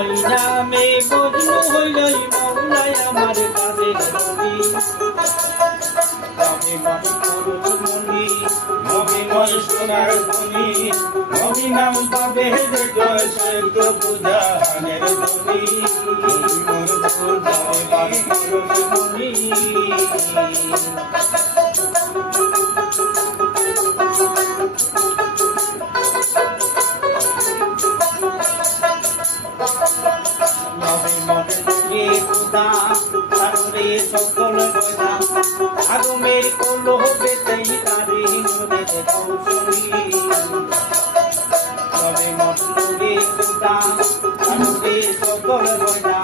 ওই নামে মজনু হইলই মৌলাই আমার কাজে রবি তবে মনে করুন মনি অভিনয় সোনার ধ্বনি অভিনাম পাবে যে জয় শেখ বুঝানের ধ্বনি মনি সকল গদা আগমের কলো বেতেই তারে নদীতে কৌশলী তবে মটুরে কুদা আগমে সকল গদা